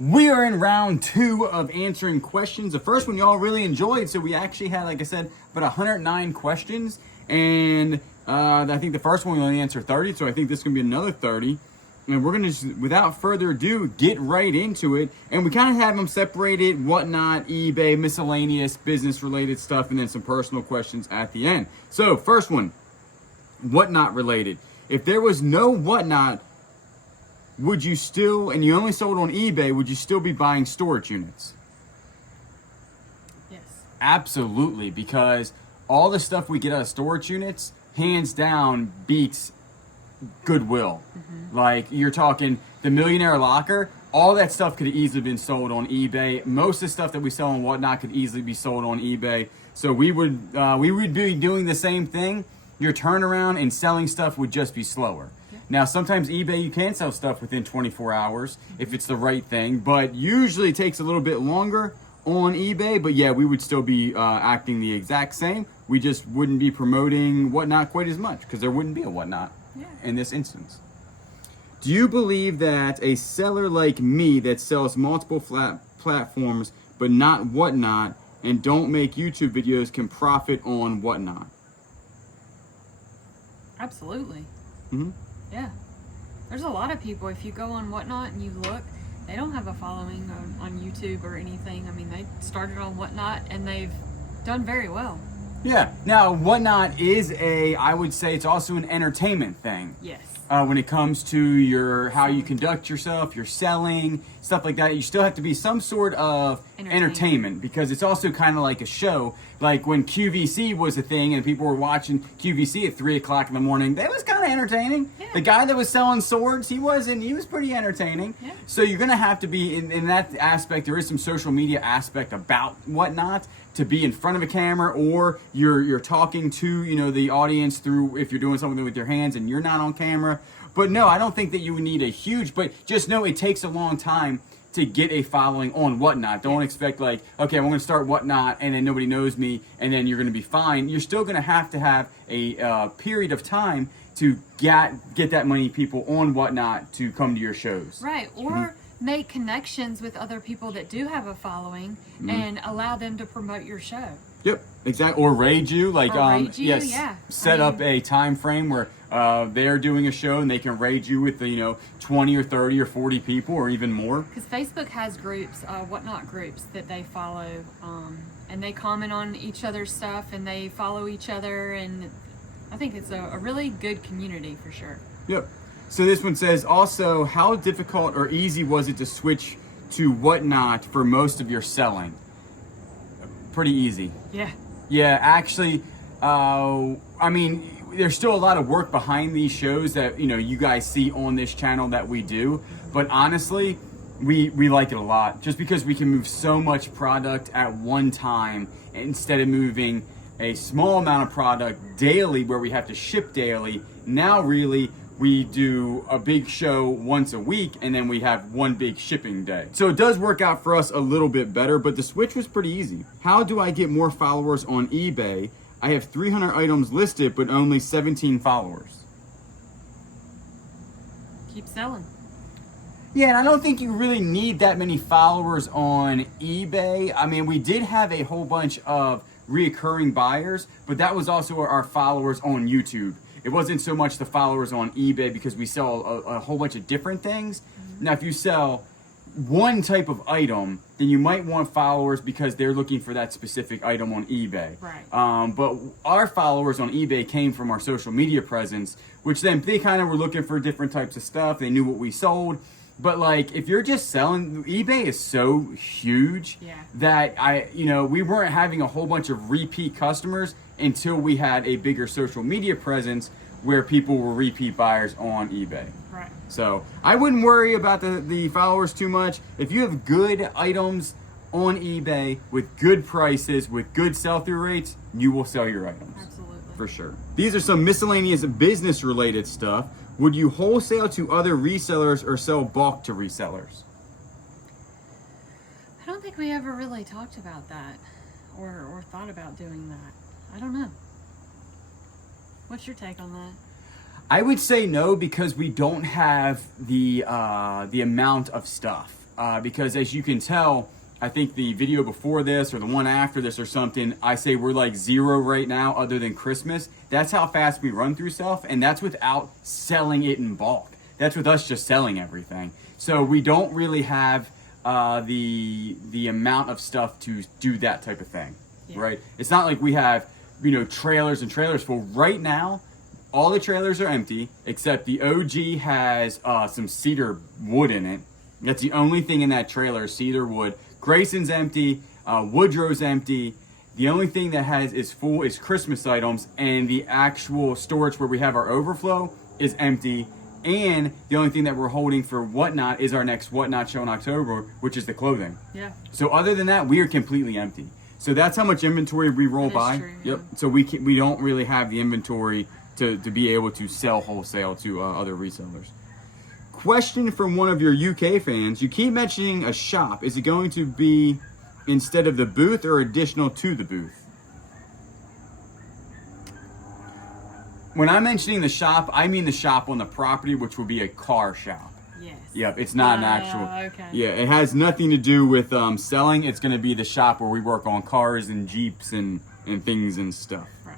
We are in round 2 of answering questions. The first one y'all really enjoyed, so we actually had, like I said, about 109 questions, and I think the first one we only answered 30, so I think this is going to be another 30. And we're going to just, without further ado, get right into it. And we kind of have them separated: whatnot, eBay, miscellaneous, business-related stuff, and then some personal questions at the end. So, first one, whatnot related. If there was no whatnot, would you still, and you only sold on eBay, would you still be buying storage units? Yes. Absolutely, because all the stuff we get out of storage units, hands down, beats Goodwill. Like, you're talking the Millionaire Locker, all that stuff could have easily been sold on eBay. Most of the stuff that we sell on whatnot could easily be sold on eBay. So we would be doing the same thing. Your turnaround and selling stuff would just be slower. Yeah. Now, sometimes eBay, you can sell stuff within 24 hours if it's the right thing, but usually it takes a little bit longer on eBay. But yeah, we would still be acting the exact same. We just wouldn't be promoting whatnot quite as much because there wouldn't be a whatnot in this instance. Do you believe that a seller like me that sells multiple platforms but not whatnot and don't make YouTube videos can profit on whatnot? Absolutely. Mm-hmm. Yeah. There's a lot of people, if you go on whatnot and you look, they don't have a following on YouTube or anything. I mean, they started on whatnot and they've done very well. Yeah. Now, whatnot is I would say it's also an entertainment thing. Yes. When it comes to how you conduct yourself, your selling, stuff like that, you still have to be some sort of entertainment because it's also kind of like a show. Like when QVC was a thing and people were watching QVC at 3 o'clock in the morning, that was kind of entertaining. Yeah. The guy that was selling swords, he was pretty entertaining. Yeah. So you're going to have to be, in that aspect, there is some social media aspect about whatnot, to be in front of a camera, or you're talking to the audience through, if you're doing something with your hands and you're not on camera. But no, I don't think that you would need a huge, but just know it takes a long time to get a following on whatnot. Don't expect like, okay, I'm going to start whatnot and then nobody knows me and then you're going to be fine. You're still going to have a period of time to get that many people on whatnot to come to your shows. Right. Or make connections with other people that do have a following and allow them to promote your show. Yep, exactly. Or raid you, like yes, yeah. Set up a time frame where they're doing a show and they can raid you with 20 or 30 or 40 people or even more. Because Facebook has groups, whatnot groups that they follow, and they comment on each other's stuff and they follow each other, and I think it's a really good community for sure. Yep. So this one says, also, how difficult or easy was it to switch to whatnot for most of your selling? Pretty easy. Yeah. Yeah, actually, I mean, there's still a lot of work behind these shows that you guys see on this channel that we do, but honestly, we like it a lot just because we can move so much product at one time instead of moving a small amount of product daily where we have to ship daily. Now really we do a big show once a week and then we have one big shipping day. So it does work out for us a little bit better, but the switch was pretty easy. How do I get more followers on eBay? I have 300 items listed, but only 17 followers. Keep selling. Yeah, and I don't think you really need that many followers on eBay. I mean, we did have a whole bunch of reoccurring buyers, but that was also our followers on YouTube. It wasn't so much the followers on eBay because we sell a whole bunch of different things. Now, if you sell one type of item, then you might want followers because they're looking for that specific item on eBay. Right. But our followers on eBay came from our social media presence, which then they kind of were looking for different types of stuff. They knew what we sold. But like, if you're just selling, eBay is so huge that we weren't having a whole bunch of repeat customers until we had a bigger social media presence where people were repeat buyers on eBay. Right. So I wouldn't worry about the followers too much. If you have good items on eBay with good prices, with good sell-through rates, you will sell your items. Absolutely. For sure. These are some miscellaneous business-related stuff. Would you wholesale to other resellers or sell bulk to resellers? I don't think we ever really talked about that or thought about doing that. I don't know. What's your take on that? I would say no because we don't have the amount of stuff. because as you can tell, I think the video before this or the one after this or something, I say we're like 0 right now other than Christmas. That's how fast we run through stuff, and that's without selling it in bulk. That's with us just selling everything. So we don't really have the amount of stuff to do that type of thing, right? It's not like we have, trailers and trailers full. Right now, all the trailers are empty, except the OG has some cedar wood in it. That's the only thing in that trailer, cedar wood. Grayson's empty, Woodrow's empty. The only thing that is full is Christmas items, and the actual storage where we have our overflow is empty. And the only thing that we're holding for Whatnot is our next Whatnot show in October, which is the clothing. Yeah. So other than that, we are completely empty. So that's how much inventory we roll by. True, yep. So we don't really have the inventory to be able to sell wholesale to other resellers. Question from one of your UK fans. You keep mentioning a shop. Is it going to be instead of the booth or additional to the booth? When I'm mentioning the shop, I mean the shop on the property, which will be a car shop. Yes. Yep, it's not an actual. Okay. Yeah, it has nothing to do with selling. It's going to be the shop where we work on cars and Jeeps and things and stuff. Right.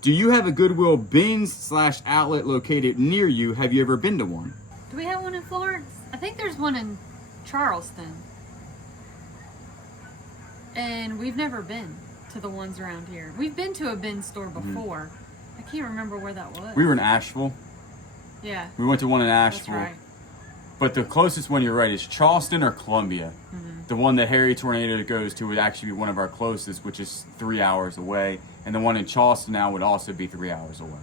Do you have a Goodwill bins/outlet located near you? Have you ever been to one? Do we have one in Florence? I think there's one in Charleston. And we've never been to the ones around here. We've been to a bin store before. I can't remember where that was. We were in Asheville. Yeah. We went to one in Asheville. That's right. But the closest one, you're right, is Charleston or Columbia. The one that Harry Tornado goes to would actually be one of our closest, which is 3 hours away. And the one in Charleston now would also be 3 hours away.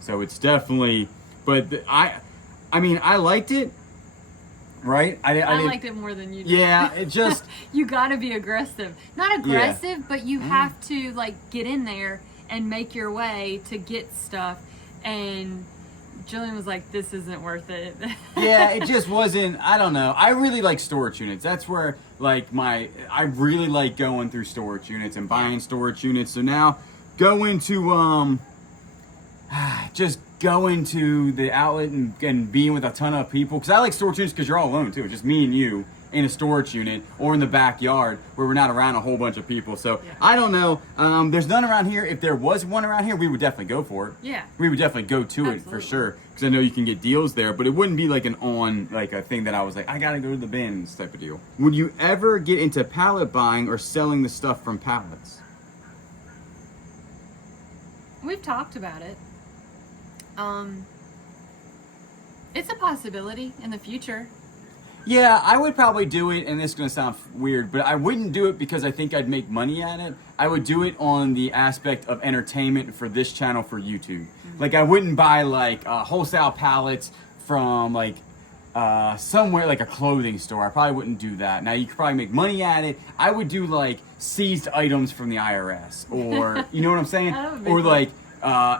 So it's definitely, but I mean, I liked it, right? I liked it more than you did. Yeah, it just... You gotta be aggressive. Not aggressive, but you have to, get in there and make your way to get stuff. And Jillian was like, this isn't worth it. Yeah, it just wasn't, I don't know. I really like storage units. That's where, I really like going through storage units and buying storage units. So now, going to, just going to the outlet and being with a ton of people. Because I like storage units because you're all alone, too. Just me and you in a storage unit or in the backyard where we're not around a whole bunch of people. So I don't know. There's none around here. If there was one around here, we would definitely go for it. Yeah. We would definitely go to it for sure. Because I know you can get deals there, but it wouldn't be like a thing that I was like, I gotta go to the bins type of deal. Would you ever get into pallet buying or selling the stuff from pallets? We've talked about it. It's a possibility in the future. Yeah, I would probably do it, and this is going to sound weird, but I wouldn't do it because I think I'd make money at it. I would do it on the aspect of entertainment for this channel for YouTube. Like, I wouldn't buy, wholesale pallets from, somewhere like a clothing store. I probably wouldn't do that. Now, you could probably make money at it. I would do, seized items from the IRS, or, you know what I'm saying? Or,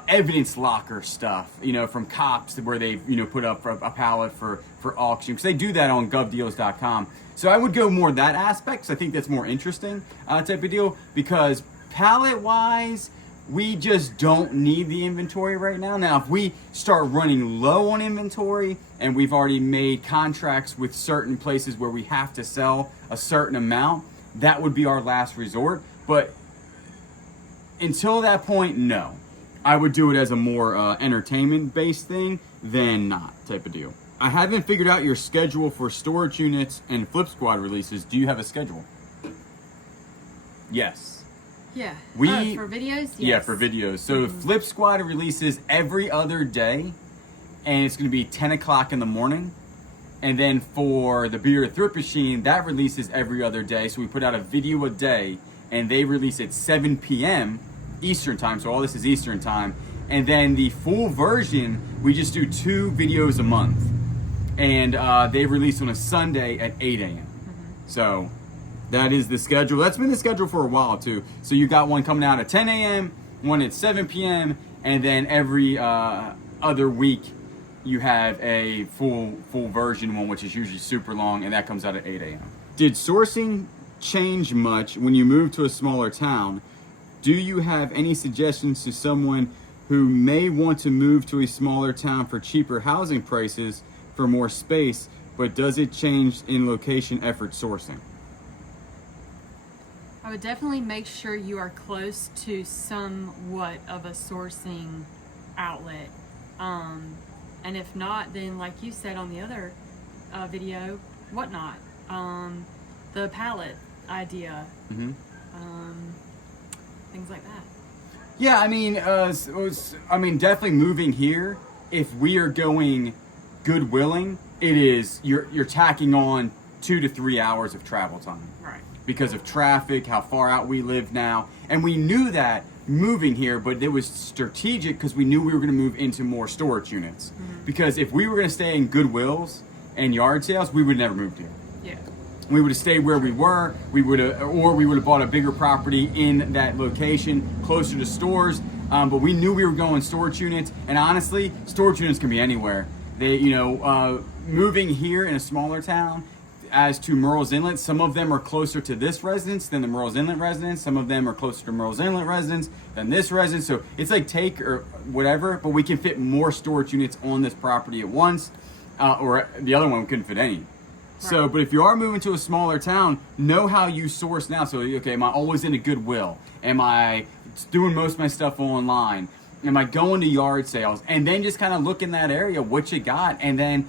evidence locker stuff, from cops where they've, put up a pallet for auction. Because they do that on govdeals.com. So I would go more that aspect, because I think that's more interesting type of deal. Because pallet-wise, we just don't need the inventory right now. Now, if we start running low on inventory, and we've already made contracts with certain places where we have to sell a certain amount, that would be our last resort. But until that point, no. I would do it as a more entertainment-based thing than not type of deal. I haven't figured out your schedule for storage units and Flip Squad releases. Do you have a schedule? Yes. Yeah. For videos? Yes. Yeah, for videos. So Flip Squad releases every other day, and it's going to be 10 o'clock in the morning. And then for the Bearded Thrift Machine, that releases every other day. So we put out a video a day, and they release at 7 p.m. Eastern time, so all this is Eastern time. And then the full version, we just do 2 videos a month. And they release on a Sunday at 8 a.m. So that is the schedule. That's been the schedule for a while too. So you got one coming out at 10 a.m., one at 7 p.m., and then every other week you have a full version one, which is usually super long, and that comes out at 8 a.m. Did sourcing change much when you moved to a smaller town? Do you have any suggestions to someone who may want to move to a smaller town for cheaper housing prices, for more space, but does it change in location effort sourcing? I would definitely make sure you are close to somewhat of a sourcing outlet. And if not, then like you said on the other video, whatnot. The pallet idea. Things like that. Yeah, I mean, definitely moving here. If we are going Goodwilling, it is you're tacking on 2 to 3 hours of travel time. Right. Because of traffic, how far out we live now, and we knew that moving here, but it was strategic because we knew we were going to move into more storage units. Because if we were going to stay in Goodwills and yard sales, we would never moved here. Yeah. We would have stayed where we were. We would have bought a bigger property in that location, closer to stores. But we knew we were going storage units, and honestly, storage units can be anywhere. They, moving here in a smaller town, as to Murrells Inlet, some of them are closer to this residence than the Murrells Inlet residence. Some of them are closer to Murrells Inlet residence than this residence. So it's like take or whatever, but we can fit more storage units on this property at once, or the other one we couldn't fit any. So, but if you are moving to a smaller town, know how you source now. So, okay, am I always in a Goodwill? Am I doing most of my stuff online? Am I going to yard sales? And then just kind of look in that area, what you got, and then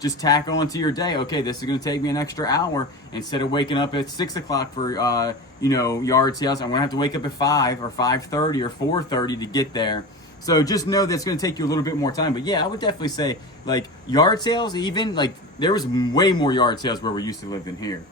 just tack on to your day. Okay, this is going to take me an extra hour. Instead of waking up at 6 o'clock for, yard sales, I'm going to have to wake up at 5 or 5:30 or 4:30 to get there. So just know that's going to take you a little bit more time. But yeah, I would definitely say, like, yard sales, even, like, there was way more yard sales where we used to live than here.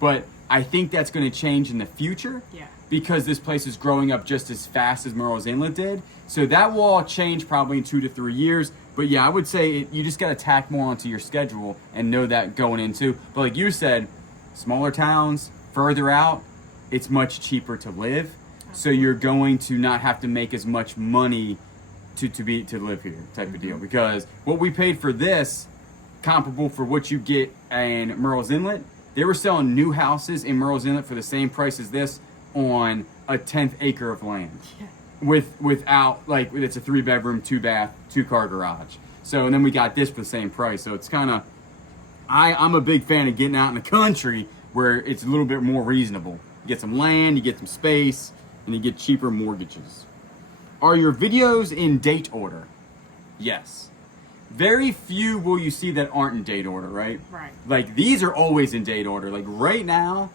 But I think that's going to change in the future. Yeah. Because this place is growing up just as fast as Murrells Inlet did. So that will all change probably in 2 to 3 years. But yeah, I would say you just got to tack more onto your schedule and know that going into. But like you said, smaller towns, further out, it's much cheaper to live. So you're going to not have to make as much money to live here type of deal. Because what we paid for this, comparable for what you get in Murrells Inlet, they were selling new houses in Murrells Inlet for the same price as this on a 10th acre of land. Yeah. Without, like, it's a 3-bedroom, 2-bath, 2-car garage. So, and then we got this for the same price. So it's kind of, I'm a big fan of getting out in the country where it's a little bit more reasonable. You get some land, you get some space, and you get cheaper mortgages. Are your videos in date order? Yes. Very few will you see that aren't in date order, right? Right. Like, these are always in date order. Like, right now,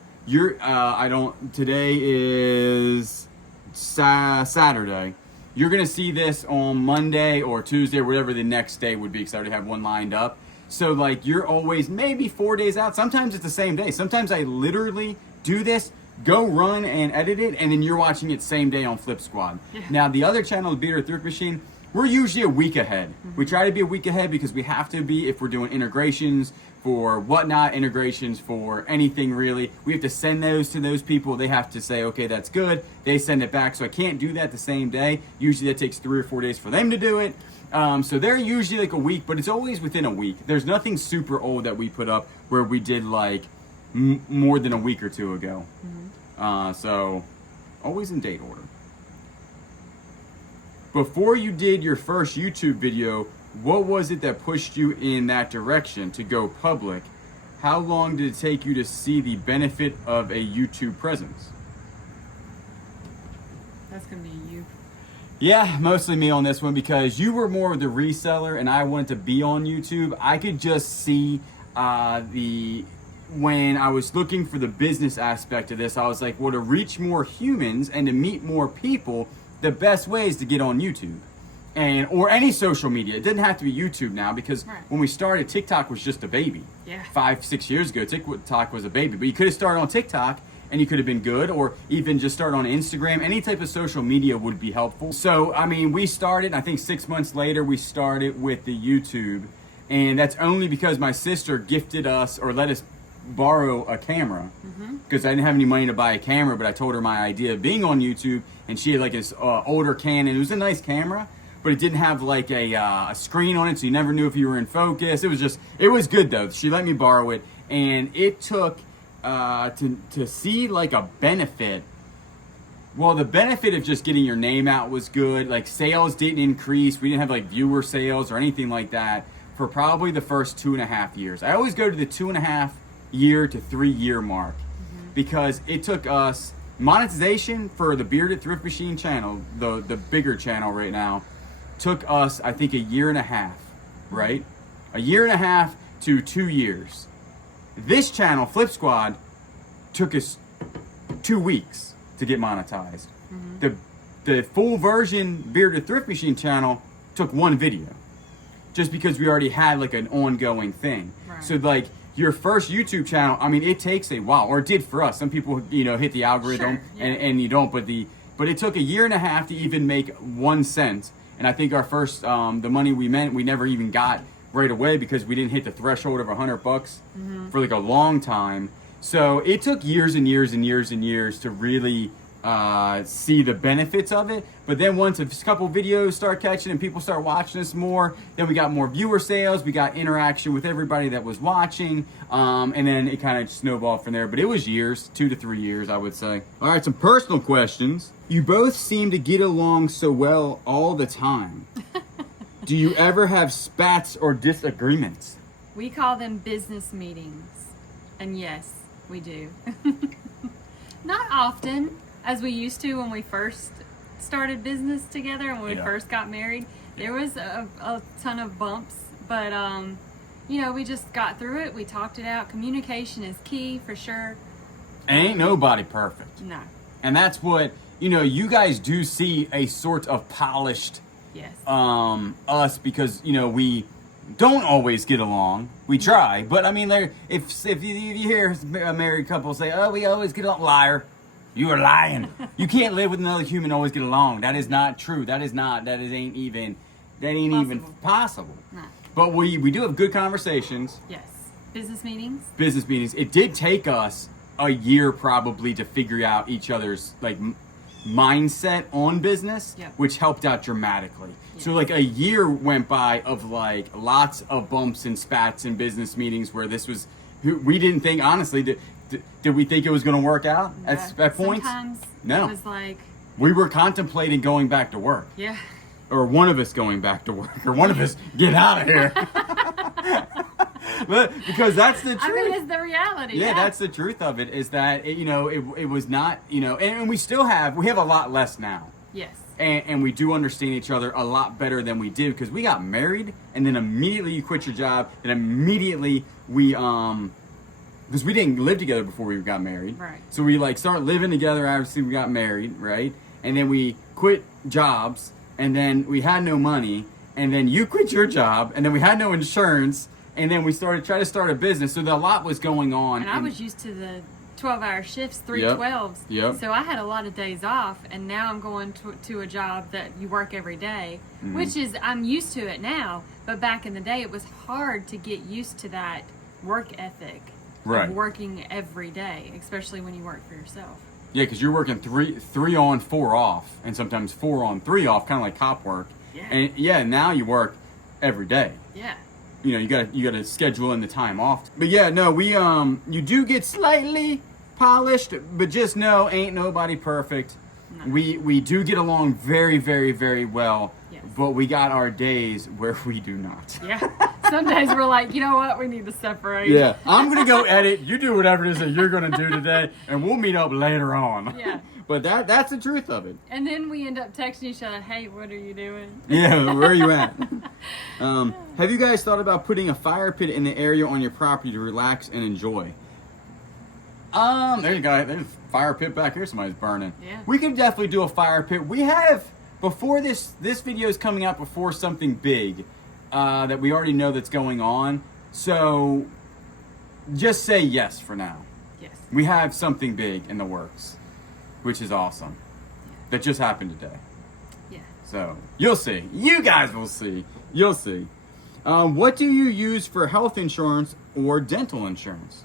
today is Saturday. You're going to see this on Monday or Tuesday or whatever the next day would be, because I already have one lined up. So, like, you're always maybe 4 days out. Sometimes it's the same day. Sometimes I literally do this, go run and edit it, and then you're watching it same day on Flip Squad. Yeah. Now, the other channel, the Bearded Thrift Machine, we're usually a week ahead. We try to be a week ahead because we have to be if we're doing integrations for whatnot, integrations for anything really. We have to send those to those people. They have to say, okay, that's good. They send it back. So I can't do that the same day. Usually that takes 3 or 4 days for them to do it. So they're usually like a week, but it's always within a week. There's nothing super old that we put up where we did like more than a week or two ago. So always in date order. Before you did your first YouTube video, what was it that pushed you in that direction to go public? How long did it take you to see the benefit of a YouTube presence? That's going to be you. Yeah, mostly me on this one, because you were more of the reseller and I wanted to be on YouTube. I could just see when I was looking for the business aspect of this, I was like, well, to reach more humans and to meet more people, the best way is to get on YouTube or any social media. It didn't have to be YouTube now, because when we started, TikTok was just a baby. Yeah. 5-6 years ago, TikTok was a baby, but you could have started on TikTok and you could have been good, or even just start on Instagram. Any type of social media would be helpful. So, I mean, we started, I think 6 months later, we started with the YouTube, and that's only because my sister gifted us or let us borrow a camera, because I didn't have any money to buy a camera, but I told her my idea of being on YouTube, and she had like this older Canon. It was a nice camera, but it didn't have like a screen on it, so you never knew if you were in focus. It was good though. She let me borrow it, and it took to see like a benefit. Well, the benefit of just getting your name out was good. Like, sales didn't increase. We didn't have like viewer sales or anything like that for probably the first 2.5 years. I always go to the 2.5 year to 3 year mark because it took us monetization for the Bearded Thrift Machine channel, the bigger channel right now, took us, I think, 1.5 years, right? 1.5 years to 2 years. This channel, Flip Squad, took us 2 weeks to get monetized. The full version Bearded Thrift Machine channel took 1 video, just because we already had like an ongoing thing. Right. So like your first YouTube channel, I mean, it takes a while, or it did for us. Some people, you know, hit the algorithm Sure, yeah. and you don't, but it took 1.5 years to even make 1 cent. And I think our first, the money we never even got right away because we didn't hit the threshold of $100 for like a long time. So it took years and years and years and years to really see the benefits of it. But then once a couple videos start catching and people start watching us more, then we got more viewer sales, we got interaction with everybody that was watching, and then it kind of snowballed from there. But it was years, 2 to 3 years, I would say. All right, some personal questions. You both seem to get along so well all the time. Do you ever have spats or disagreements? We call them business meetings. And yes, we do. Not often, as we used to when we first started business together and when we first got married. There was a ton of bumps, but you know, we just got through it. We talked it out. Communication is key for sure. Ain't nobody perfect. No. And that's what, you know, you guys do see a sort of polished Yes. us, because, you know, we don't always get along. We try, but I mean, if you hear a married couple say, "Oh, we always get along," liar. You are lying. You can't live with another human and always get along. That is not true. That ain't even possible. No. But we do have good conversations. Yes. Business meetings. Business meetings. It did take us 1 year probably to figure out each other's like mindset on business, Yep. which helped out dramatically. Yes. So like 1 year went by of like lots of bumps and spats in business meetings where this was, we didn't think, honestly, did we think it was going to work out at points? Sometimes No. it was like, We were contemplating going back to work, yeah. or one of us going back to work, or one of us get out of here. But, because that's the truth. I mean, it's the reality. Yeah, that's the truth of it, is that it was not, and we have a lot less now. Yes. And we do understand each other a lot better than we did, because we got married and then immediately you quit your job, and immediately we because we didn't live together before we got married. Right. So we like start living together after we got married, right? And then we quit jobs, and then we had no money, and then you quit your job, and then we had no insurance, and then we trying to start a business. So a lot was going on. And I was used to the 12-hour shifts, 312s. Yep. So I had a lot of days off, and now I'm going to a job that you work every day, which is, I'm used to it now. But back in the day, it was hard to get used to that work ethic Right. of working every day, especially when you work for yourself. Yeah, because you're working three on, 4 off, and sometimes 4 on, 3 off, kind of like cop work. Yeah. And yeah, now you work every day. Yeah. You gotta schedule in the time off. But yeah, no, we you do get slightly polished, but just know, ain't nobody perfect. No. We do get along very, very, very well. Yes. But we got our days where we do not. Yeah. Some days we're like, you know what? We need to separate. Yeah, I'm gonna go edit. You do whatever it is that you're gonna do today, and we'll meet up later on. Yeah. But that's the truth of it. And then we end up texting each other, hey, what are you doing? Yeah, where are you at? Have you guys thought about putting a fire pit in the area on your property to relax and enjoy? There you go. There's a fire pit back here. Somebody's burning. Yeah. We could definitely do a fire pit. We have, before this video is coming out before something big that we already know that's going on. So just say yes for now. Yes. We have something big in the works, which is awesome. That just happened today. Yeah. So you'll see. You guys will see. You'll see. What do you use for health insurance or dental insurance?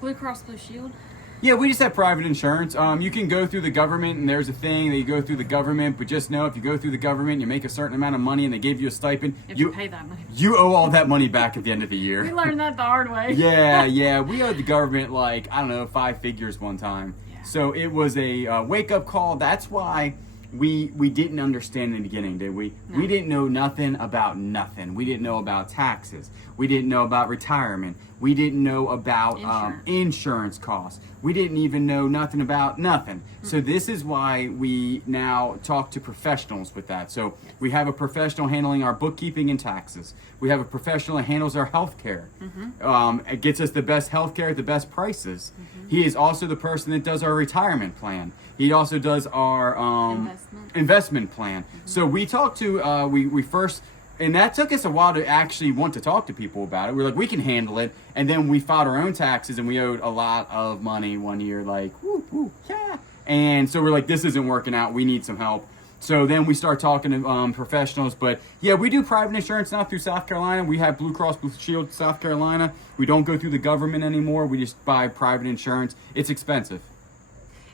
Blue Cross Blue Shield. Yeah, we just have private insurance. You can go through the government, and there's a thing that you go through the government, but just know if you go through the government, you make a certain amount of money, and they give you a stipend, You pay that money. you owe all that money back at the end of the year. We learned that the hard way. Yeah, we owed the government like, I don't know, 5 figures one time. Yeah. So it was a wake-up call. That's why we didn't understand in the beginning, did we? No. We didn't know nothing about nothing. We didn't know about taxes. We didn't know about retirement. We didn't know about insurance costs. We didn't even know nothing about nothing. So this is why we now talk to professionals with that. So we have a professional handling our bookkeeping and taxes. We have a professional that handles our health care. It gets us the best health care at the best prices. He is also the person that does our retirement plan. He also does our investment plan. So we talked to, we first, and that took us a while to actually want to talk to people about it. We're like, we can handle it. And then we filed our own taxes and we owed a lot of money one year, like, woo, yeah. And so we're like, this isn't working out. We need some help. So then we start talking to professionals. But yeah, we do private insurance now through South Carolina. We have Blue Cross Blue Shield South Carolina. We don't go through the government anymore. We just buy private insurance. It's expensive.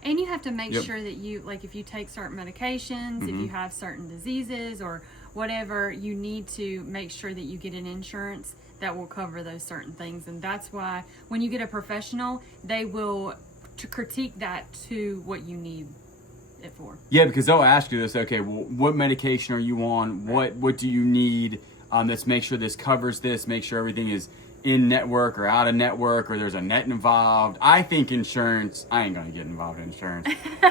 And you have to make sure that you, like if you take certain medications, if you have certain diseases or whatever, you need to make sure that you get an insurance that will cover those certain things. And that's why when you get a professional, they will critique that to what you need it for. Yeah, because they'll ask you this, okay, well, what medication are you on? What do you need? Let's make sure this covers this, make sure everything is in network or out of network or there's a net involved. I think insurance, I ain't gonna get involved in insurance,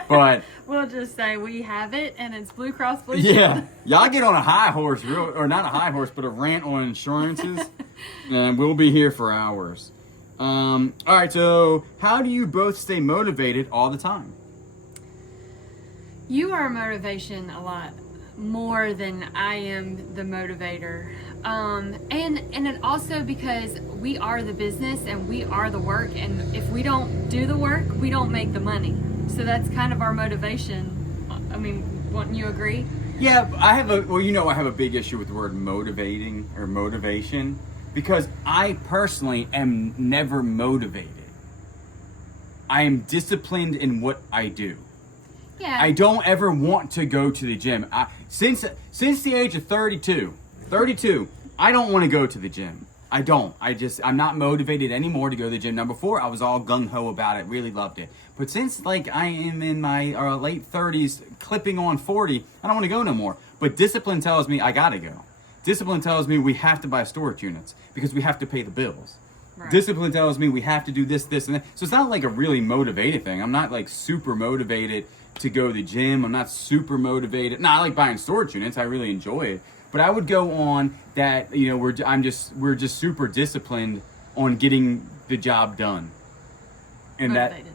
but we'll just say we have it and it's Blue Cross Blue Shield. Yeah, y'all get on a high horse, or not a high horse, but a rant on insurances, and we'll be here for hours. All right, so how do you both stay motivated all the time? You are motivation a lot more than I am the motivator. And it also because we are the business and we are the work, and if we don't do the work, we don't make the money. So that's kind of our motivation. I mean, wouldn't you agree? Yeah, I have a big issue with the word motivating or motivation because I personally am never motivated. I am disciplined in what I do. Yeah. I don't ever want to go to the gym. Since the age of 32, I don't want to go to the gym. I don't. I'm not motivated anymore to go to the gym. Now before, I was all gung-ho about it, really loved it. But since like I am in my late 30s, clipping on 40, I don't want to go no more. But discipline tells me I gotta go. Discipline tells me we have to buy storage units because we have to pay the bills. Right. Discipline tells me we have to do this, and that. So it's not like a really motivated thing. I'm not like super motivated to go to the gym. I'm not super motivated. No, I like buying storage units. I really enjoy it. But I would go on that, we're just super disciplined on getting the job done. And motivated.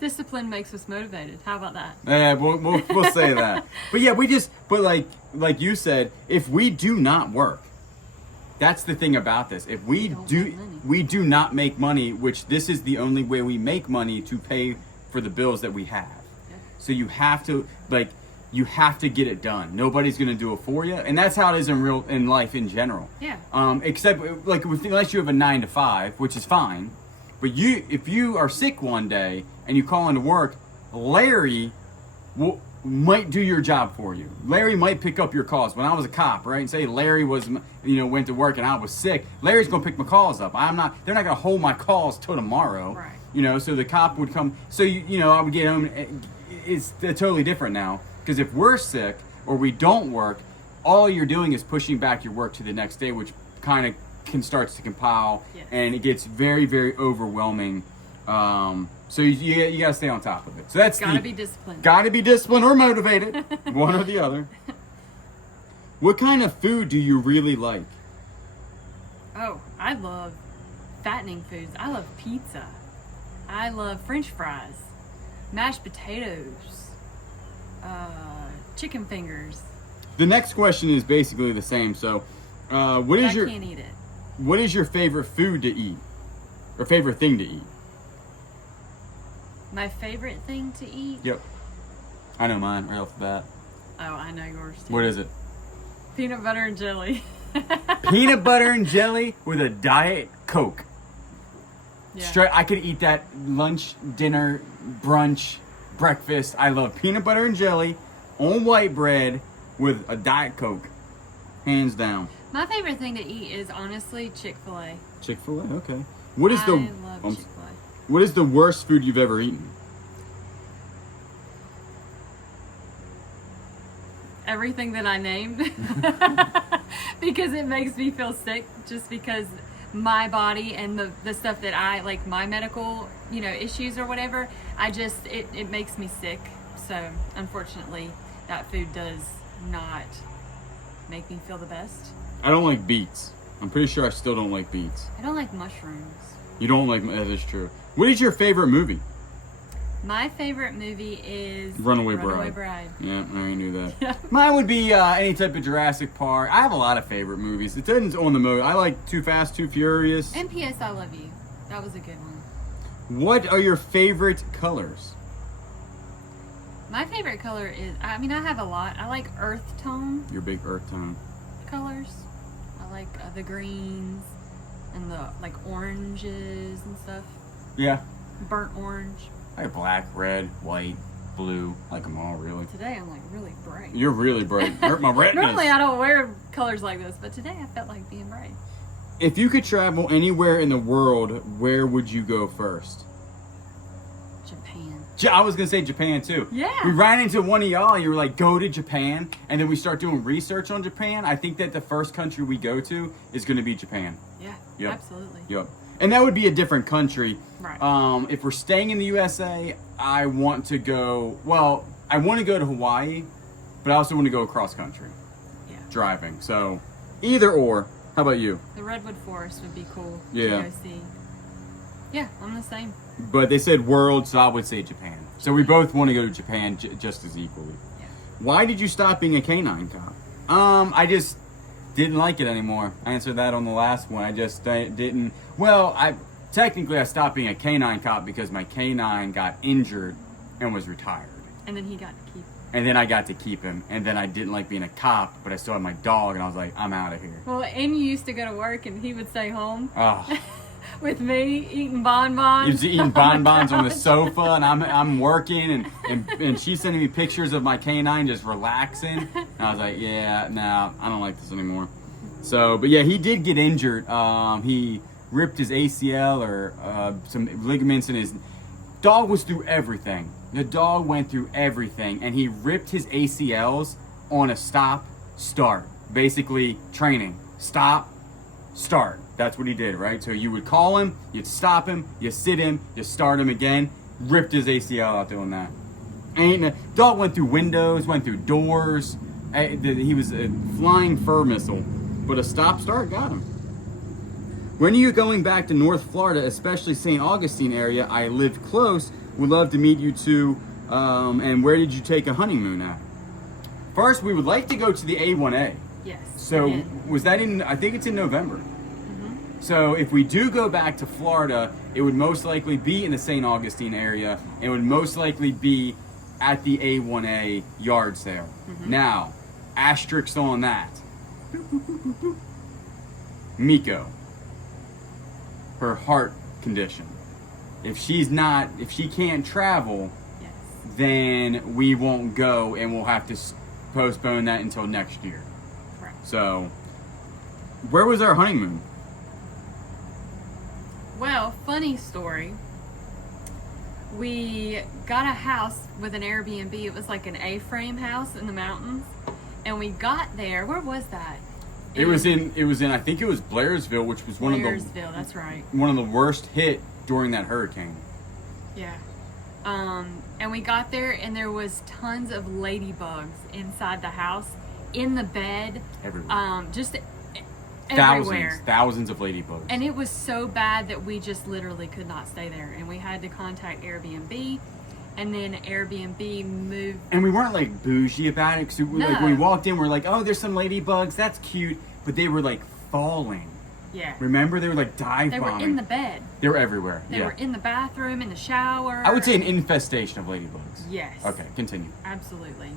Discipline makes us motivated. How about that? Yeah, we'll say that. But yeah, but like you said, if we do not work, that's the thing about this. If we do not make money, which this is the only way we make money to pay for the bills that we have. Yeah. So you have to get it done. Nobody's gonna do it for you, and that's how it is in life in general. Yeah. Except like unless you have a 9 to 5, which is fine. But if you are sick one day and you call into work, Larry might do your job for you. Larry might pick up your calls. When I was a cop, right? And say Larry went to work and I was sick, Larry's gonna pick my calls up. They're not gonna hold my calls till tomorrow. Right. So the cop would come. So I would get home. It's totally different now because if we're sick or we don't work, all you're doing is pushing back your work to the next day, which kind of starts to compile, and it gets very, very overwhelming. So you got to stay on top of it. So that's gotta be disciplined. Gotta be disciplined or motivated, one or the other. What kind of food do you really like? Oh, I love fattening foods. I love pizza. I love French fries, mashed potatoes, chicken fingers. The next question is basically the same. So, I can't eat it. What is your favorite food to eat, or favorite thing to eat? My favorite thing to eat? Yep. I know mine right off the bat. Oh, I know yours too. What is it? Peanut butter and jelly. Peanut butter and jelly with a Diet Coke. Yeah. Straight, I could eat that lunch, dinner, brunch, breakfast. I love peanut butter and jelly on white bread with a Diet Coke. Hands down. My favorite thing to eat is honestly Chick-fil-A. Chick-fil-A, okay. I love Chick-fil-A. What is the worst food you've ever eaten? everything that I named because it makes me feel sick just because my body and the stuff that I like, my medical, issues or whatever, it makes me sick. So unfortunately that food does not make me feel the best. I don't like beets. I'm pretty sure I still don't like beets. I don't like mushrooms. You don't like, that is true. What is your favorite movie? My favorite movie is Runaway Bride. Yeah, I already knew that. Yeah. Mine would be any type of Jurassic Park. I have a lot of favorite movies. It depends on the movie. I like Too Fast, Too Furious. And P.S. I Love You. That was a good one. What are your favorite colors? My favorite color is, I have a lot. I like earth tone. Your big earth tone. Colors. I like the greens and the like oranges and stuff. Yeah. Burnt orange. I have black, red, white, blue. I like them all, really. Today I'm like really bright. You're really bright. Hurt my retinas. Normally I don't wear colors like this, but today I felt like being bright. If you could travel anywhere in the world, where would you go first? Japan. I was going to say Japan, too. Yeah. We ran into one of y'all, you were like, go to Japan, and then we start doing research on Japan. I think that the first country we go to is going to be Japan. Yeah, yep. Absolutely. Yep. And that would be a different country. Right. If we're staying in the USA, I want to go to Hawaii, but I also want to go across country. Yeah. Driving. So, either or. How about you? The Redwood Forest would be cool to go see. Yeah, I'm the same. But they said world, so I would say Japan. So we both want to go to Japan just as equally. Yeah. Why did you stop being a canine cop? I just didn't like it anymore. I answered that on the last one. I just didn't. Well, I stopped being a canine cop because my canine got injured and was retired. And then he got to keep it. And then I got to keep him. And then I didn't like being a cop, but I still had my dog, and I was like, I'm out of here. Well, and you used to go to work, and he would stay home. Oh. With me eating bonbons. He was eating bonbons on the sofa, and I'm working, and she's sending me pictures of my canine just relaxing. And I was like, yeah, no, I don't like this anymore. So, but yeah, he did get injured. He ripped his ACL or some ligaments in his. Dog was through everything. The dog went through everything, and he ripped his ACLs on a stop-start. Basically, training. Stop, start. That's what he did, right? So you would call him, you'd stop him, you sit him, you start him again. Ripped his ACL out doing that. And the dog went through windows, went through doors. He was a flying fur missile, but a stop-start got him. When are you going back to North Florida, especially St. Augustine area? I lived close. Would love to meet you too. And where did you take a honeymoon at? First, we would like to go to the A1A. Yes. So was that I think it's in November. Mm-hmm. So if we do go back to Florida, it would most likely be in the St. Augustine area. It would most likely be at the A1A yard sale. Mm-hmm. Now, asterisks on that. Miko. Her heart condition. If she can't travel, yes, then we won't go, and we'll have to postpone that until next year. Correct. So, where was our honeymoon? Well, funny story. We got a house with an Airbnb. It was like an A-frame house in the mountains, and we got there. Where was that? It was in I think it was Blairsville, which was Blairsville, that's right. One of the worst hit during that hurricane. Yeah. And we got there, and there was tons of ladybugs inside the house, in the bed. Everywhere. Just everywhere. Thousands of ladybugs. And it was so bad that we just literally could not stay there, and we had to contact Airbnb. And then Airbnb moved. And we weren't like bougie about it. Cause like when we walked in, we're like, oh, there's some ladybugs. That's cute. But they were like falling. Yeah. Remember? They were like dive bombing. They were in the bed. They were everywhere. They were in the bathroom, in the shower. I would say an infestation of ladybugs. Yes. Okay, continue. Absolutely.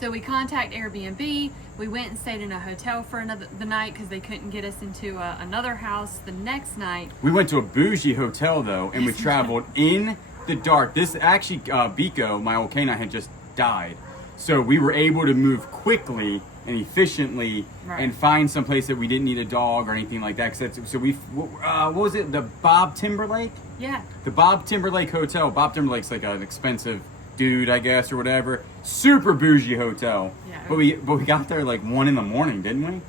So we contact Airbnb. We went and stayed in a hotel for the night because they couldn't get us into another house the next night. We went to a bougie hotel though, and we traveled in the dark. This actually, Biko, my old canine, had just died. So we were able to move quickly and efficiently and find some place that we didn't need a dog or anything like that. So what was it? The Bob Timberlake? Yeah. The Bob Timberlake Hotel. Bob Timberlake's like an expensive dude, I guess, or whatever. Super bougie hotel. Yeah. But we got there like 1 a.m, didn't we?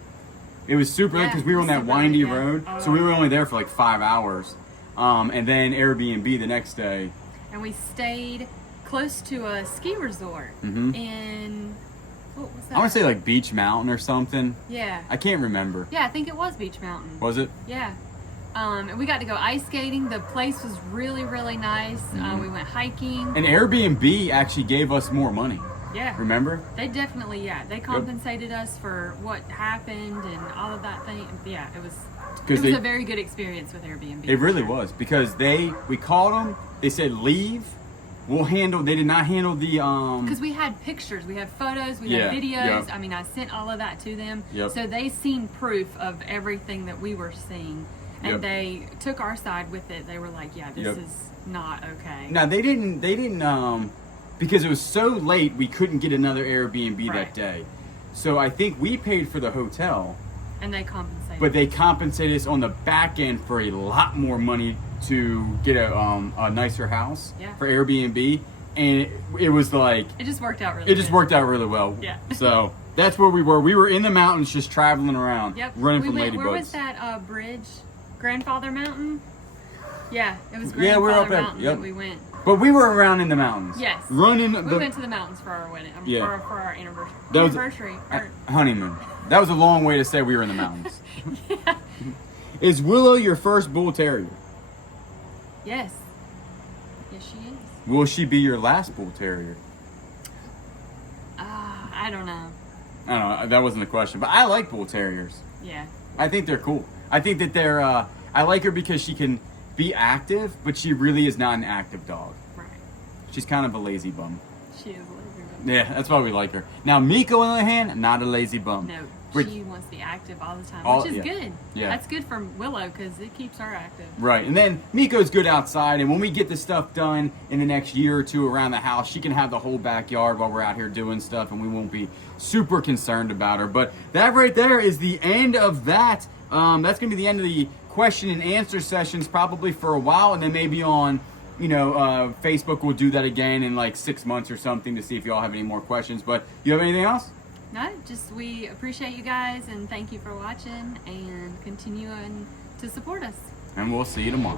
It was super late because we were on that super windy late, yeah. road, Oh, so we were yeah. only there for like 5 hours. And then Airbnb the next day. And we stayed close to a ski resort in, what was that? I want to say like Beach Mountain or something. Yeah. I can't remember. Yeah, I think it was Beach Mountain. Was it? Yeah. And we got to go ice skating. The place was really, really nice. We went hiking. And Airbnb actually gave us more money. Yeah. Remember? They definitely, they compensated us for what happened and all of that thing. Yeah, it was a very good experience with Airbnb. It really was, because we called them, they said leave, we'll handle, they did not handle the because we had pictures, we had photos, we had videos. I mean, I sent all of that to them. So they seen proof of everything that we were seeing, and they took our side with it. They were like, yeah, this is not okay. Now they didn't because it was so late, we couldn't get another Airbnb that day. So I think we paid for the hotel. And they compensated. But they compensated us on the back end for a lot more money to get a nicer house for Airbnb. And it was like... It just worked out really It just worked out really well. Yeah. So that's where we were. We were in the mountains just traveling around, running from ladybugs. Where was that bridge? Grandfather Mountain? Yeah, it was Yeah, we were up Grandfather there. Mountain that we went. But we were around in the mountains. Yes. Running. We went to the mountains for our wedding. For our anniversary. That was honeymoon. That was a long way to say we were in the mountains. Yeah. Is Willow your first bull terrier? Yes. Yes, she is. Will she be your last bull terrier? I don't know. I don't know. That wasn't the question. But I like bull terriers. Yeah. I think they're cool. I think that they're... I like her because she can be active, but she really is not an active dog. Right. She's kind of a lazy bum. She is a lazy bum. Yeah, that's why we like her. Now, Miko, on the other hand, not a lazy bum. No, she wants to be active all the time, which is good. Yeah. That's good for Willow because it keeps her active. Right, and then Miko's good outside, and when we get this stuff done in the next year or two around the house, she can have the whole backyard while we're out here doing stuff, and we won't be super concerned about her. But that right there is the end of that. That's going to be the end of the question and answer sessions probably for a while, and then maybe on Facebook we'll do that again in like 6 months or something to see if y'all have any more questions. But you have anything else? No, just we appreciate you guys and thank you for watching and continuing to support us. And we'll see you tomorrow.